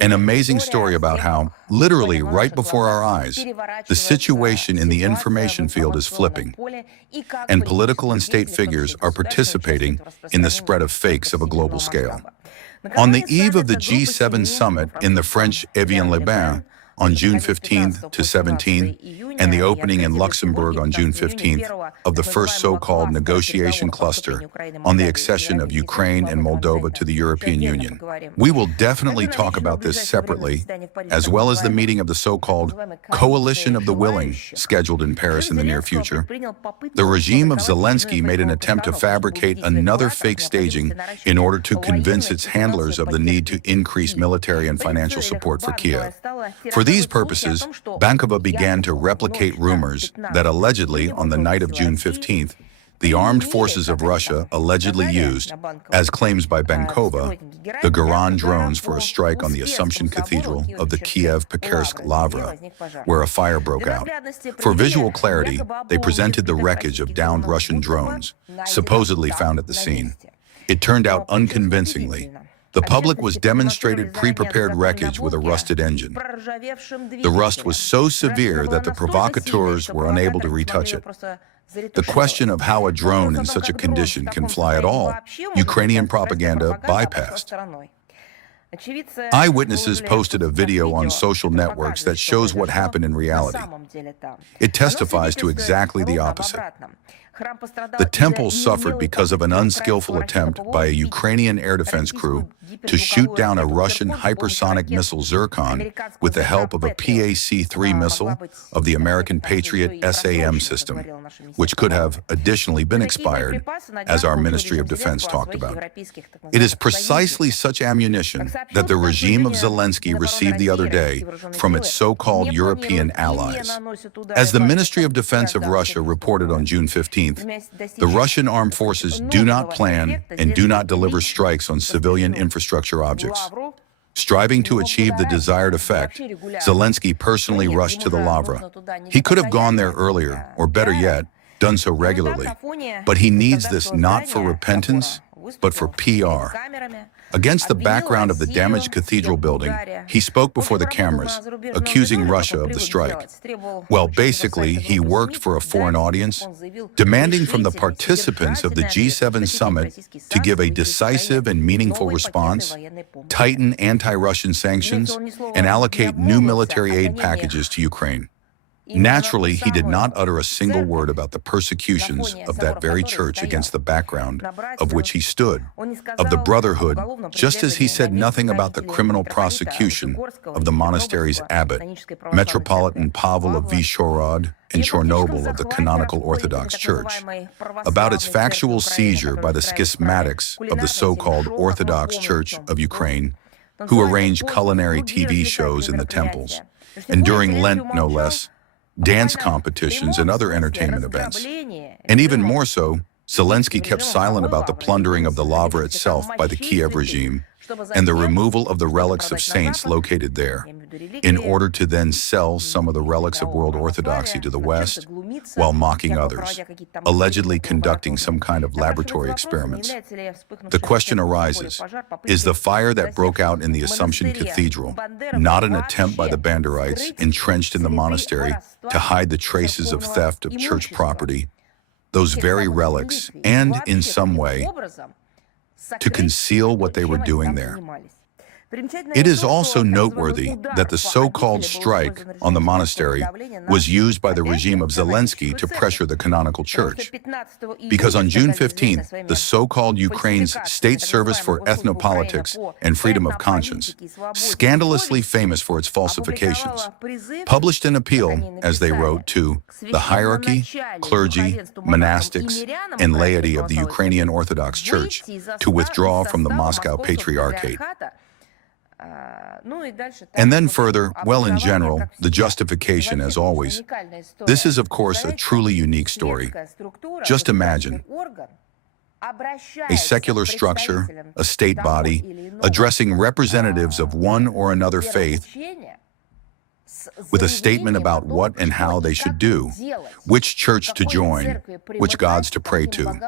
An amazing story about how, literally right before our eyes, the situation in the information field is flipping, and political and state figures are participating in the spread of fakes of a global scale. On the eve of the G7 summit in the French Evian-les-Bains on June 15th to 17th, and the opening in Luxembourg on June 15th of the first so-called negotiation cluster on the accession of Ukraine and Moldova to the European Union. We will definitely talk about this separately, as well as the meeting of the so-called Coalition of the Willing, scheduled in Paris in the near future. The regime of Zelensky made an attempt to fabricate another fake staging in order to convince its handlers of the need to increase military and financial support for Kiev. For these purposes, Bankova began to replicate rumors that allegedly, on the night of June 15th, the armed forces of Russia allegedly used, as claims by Bankova, the Garand drones for a strike on the Assumption Cathedral of the Kiev-Pechersk Lavra, where a fire broke out. For visual clarity, they presented the wreckage of downed Russian drones, supposedly found at the scene. It turned out unconvincingly. The public was demonstrated pre-prepared wreckage with a rusted engine. The rust was so severe that the provocateurs were unable to retouch it. The question of how a drone in such a condition can fly at all, Ukrainian propaganda bypassed. Eyewitnesses posted a video on social networks that shows what happened in reality. It testifies to exactly the opposite. The temple suffered because of an unskillful attempt by a Ukrainian air defense crew to shoot down a Russian hypersonic missile Zircon with the help of a PAC-3 missile of the American Patriot SAM system, which could have additionally been expired, as our Ministry of Defense talked about. It is precisely such ammunition that the regime of Zelensky received the other day from its so-called European allies. As the Ministry of Defense of Russia reported on June 15th, the Russian armed forces do not plan and do not deliver strikes on civilian infrastructure objects. Striving to achieve the desired effect, Zelensky personally rushed to the Lavra. He could have gone there earlier, or better yet, done so regularly. But he needs this not for repentance, but for PR. Against the background of the damaged cathedral building, he spoke before the cameras, accusing Russia of the strike. Well, basically, he worked for a foreign audience, demanding from the participants of the G7 summit to give a decisive and meaningful response, tighten anti-Russian sanctions, and allocate new military aid packages to Ukraine. Naturally, he did not utter a single word about the persecutions of that very church against the background of which he stood, of the brotherhood, just as he said nothing about the criminal prosecution of the monastery's abbot, Metropolitan Pavel of Vyshhorod and Chernobyl of the Canonical Orthodox Church, about its factual seizure by the schismatics of the so-called Orthodox Church of Ukraine, who arranged culinary TV shows in the temples, and during Lent no less, dance competitions and other entertainment events. And even more so, Zelensky kept silent about the plundering of the Lavra itself by the Kiev regime and the removal of the relics of saints located there, in order to then sell some of the relics of world orthodoxy to the West while mocking others, allegedly conducting some kind of laboratory experiments. The question arises, is the fire that broke out in the Assumption Cathedral not an attempt by the Banderites entrenched in the monastery to hide the traces of theft of church property, those very relics, and, in some way, to conceal what they were doing there? It is also noteworthy that the so-called strike on the monastery was used by the regime of Zelensky to pressure the Canonical Church. Because on June 15th, the so-called Ukraine's State Service for Ethnopolitics and Freedom of Conscience, scandalously famous for its falsifications, published an appeal, as they wrote, to the hierarchy, clergy, monastics, and laity of the Ukrainian Orthodox Church to withdraw from the Moscow Patriarchate. And then further, well, in general, the justification, as always. This is, of course, a truly unique story. Just imagine a secular structure, a state body, addressing representatives of one or another faith with a statement about what and how they should do, which church to join, which gods to pray to.